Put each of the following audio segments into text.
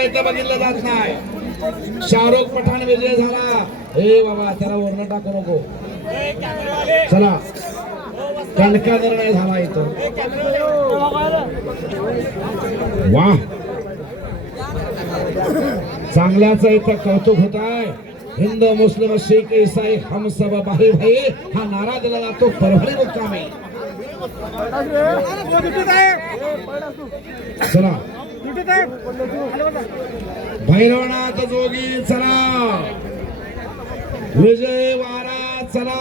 सुद्धा इथं बघितलं जात नाही. शाहरुख पठाण विजय झाला. हे बाबा त्याला वर्ण टाकू नको. चला. कणका निर्णय झाला इथं. वा. चांगल्याच इथं कौतुक होत आहे हिंदू मुस्लिम शीख ईसाई हम सब भाई भाई हा नारा दिला जातो परभणी मुक्कामी. चला. भैरवनाथ जोगी चला. विजय वारा चला.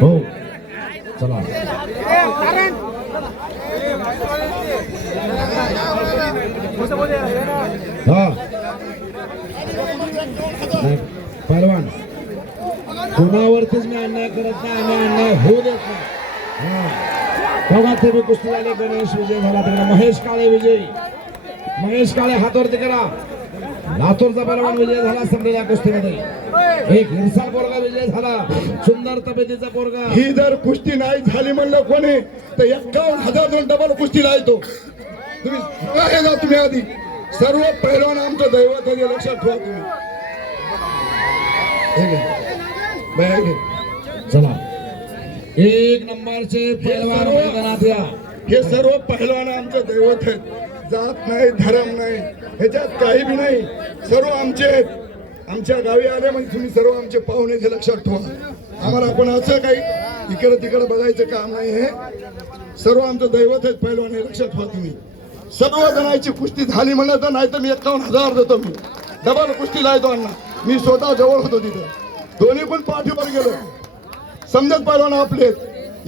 हो चला. हा. नाही, कोणावरतीच मी अन्याय करत नाही आणि अन्याय होऊ देत नाही. हा. बघा ते मी कुस्ती झाले गणेश विजय झाला तिकडे. महेश काळे विजय. महेश काळे हातवरती करा. लातूरचा पहिलवान विजय झाला समजा कुस्तीमध्ये. एक हिरसाल पोरगा विजय झाला. सुंदर तब्येतीचा पोरगा. ही जर कुस्ती नाही झाली म्हणलं कोणी तर एक्कावन्न हजार दोन डबल कुस्ती लायतो तुम्ही काय जा तुम्ही आधी. सर्व पहिलवान आमचं दैवत आहे हे लक्षात ठेवा तुम्ही. चला. एक नंबरचे पहिलवान हे सर्व पहिलवान आमचं दैवत आहेत. जात नाही धर्म नाही ह्याच्यात काही बी नाही. सर्व आमचे आमच्या गावी आले म्हणजे तुम्ही सर्व आमचे पाहुणे हे लक्षात ठेवा. आम्हाला पण असं काही इकडे तिकडे बघायचं काम नाही हे सर्व आमचं दैवत आहेत पहिलवान हे लक्षात ठेवा तुम्ही. सर्व जणांची कुस्ती झाली म्हणलं तर नाही तर मी एकावन्न हजार देतो मी. डबल कुस्ती लायतो अण्णा. मी स्वतः जवळ होतो तिथं. दोन्ही पण पाठीवर गेलो. समजत पहिलवान आपले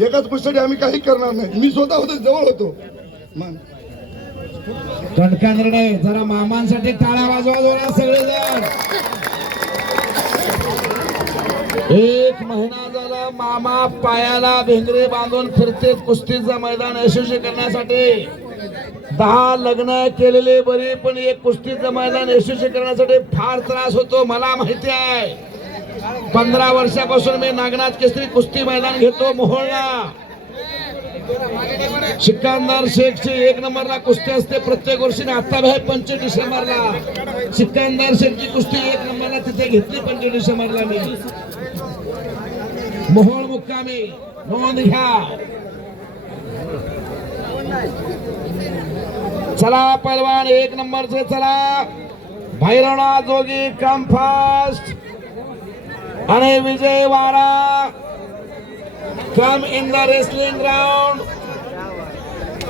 एकाच कुस्तीसाठी आम्ही काही करणार नाही. मी स्वतः होतो जवळ होतो. मान. कणका निर्णय. जरा मामांसाठी टाळ्या वाजवा जोरा सगळेजण. एक महिना झाला मामा पायाला भेंगरे बांधून फिरते कुस्तीचं मैदान यशस्वी करण्यासाठी. दहा लग्न केलेले बरी पण एक कुस्तीचं मैदान यशस्वी करण्यासाठी फार त्रास होतो मला माहिती आहे. पंधरा वर्षापासून मी नागनाथ केसरी कुस्ती मैदान घेतो मोहोळला. सिकंदर शेखची एक नंबरला कुस्ती असते. प्रत्येक वर्षी आता आहे पंचवीस डिसेंबरला. सिकंदर शेखची कुस्ती एक नंबरला तिथे घेतली पंचवीस डिसेंबरला मी. मोहोळ मुक्कामी. नोंद घ्या. चला पैलवान एक नंबरचे चला. भैरवणा जोगी कम फास्ट आणि विजय वारा come in the wrestling ground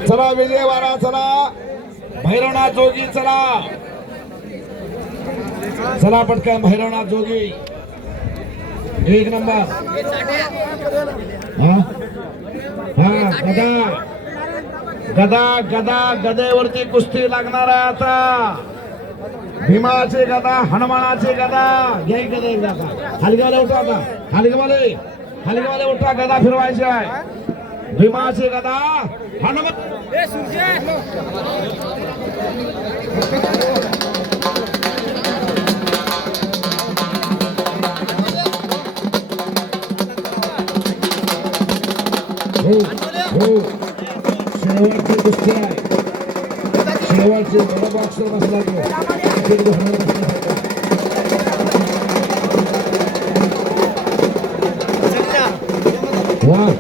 चला विजयवाडा चला. भैरवनाथ जोगी चला. चला पटकन भैरवनाथ जोगी. एक नंबर. हा? हा गदा. गदा गदा गदेवरती कुस्ती लागणार आहे आता. भीमाचे गदा हनुमानाचे गदा. घे गदे गदा हलगाले आता उठा आता. हलगवाले हलगेवाले उठा गदा फिरवायची आहे. भीमाचे गदा हनुमान हो हो. शेवटची कुस्ती आहे. शेवटची घेऊन बसला होता.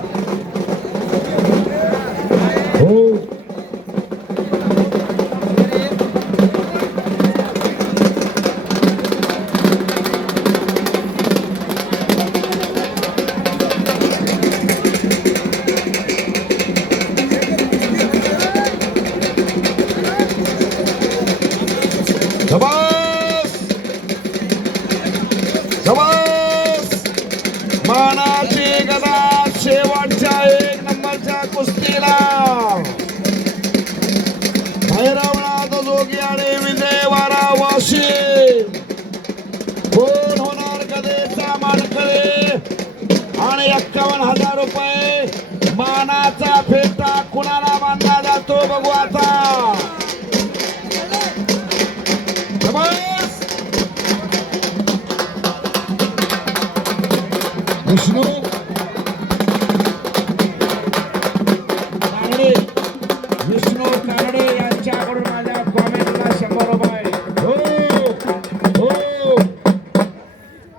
वा एक्कावन्न हजार रुपये. मानाचा फेटा कुणाला बांधला जातो बघू आता. विष्णू! कानडे विष्णू कानडे यांच्याकडून माझ्या कॉमेंटला शंभर रुपये. हो! हो!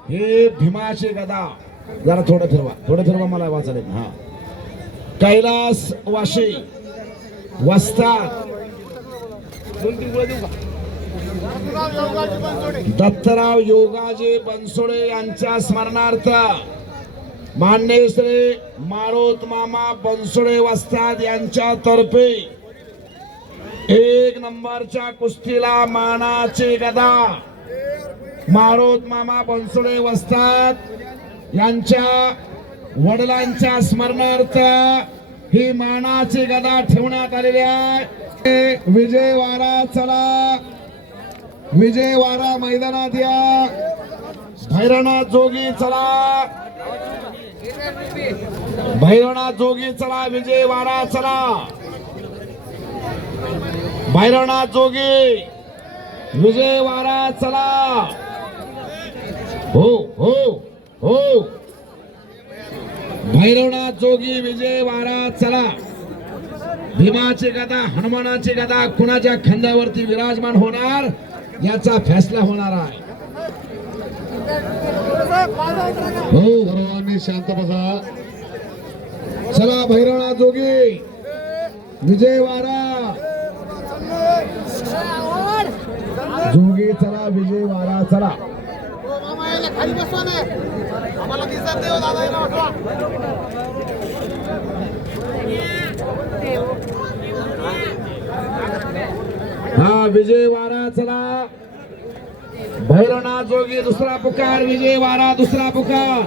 हे भीमाशे गदा. जरा थोडं फिरवा. थोडं फिरवा मला वाचायला हा. कैलास वाशी वस्ता दत्तराव योगाजी बनसोडे यांच्या स्मरणार्थ मान्य श्री मारोत मामा बनसोडे वस्ताद यांच्या तर्फे एक नंबरच्या कुस्तीला मानाची गदा. मारोत मामा बनसोडे वस्ताद यांच्या वडिलांच्या स्मरणार्थ ही मानाची गदा ठेवण्यात आलेली आहे. विजय वारा चला. विजय वारा मैदानात या. भैरवनाथ जोगी चला. भैरवनाथ जोगी चला. विजय वारा चला. भैरवनाथ जोगी. विजय वारा चला. हो हो. हो. भैरवनाथ जोगी विजय वारा चला. भीमाची गदा हनुमानाची गदा कुणाच्या खांद्यावरती विराजमान होणार याचा फैसला होणार आहे. हो सर्वांनी शांत बसा. चला भैरवनाथ जोगी. विजय वारा. जोगी चला विजय वारा चला. आम्हाला खाली बसवा ना. आम्हाला दिसत देव हो दादा याला वाटवा हा विजय वारा चला. भैरवनाथ जोगी दुसरा पुकार. विजय वारा दुसरा पुकार.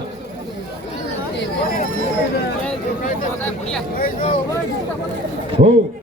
हो.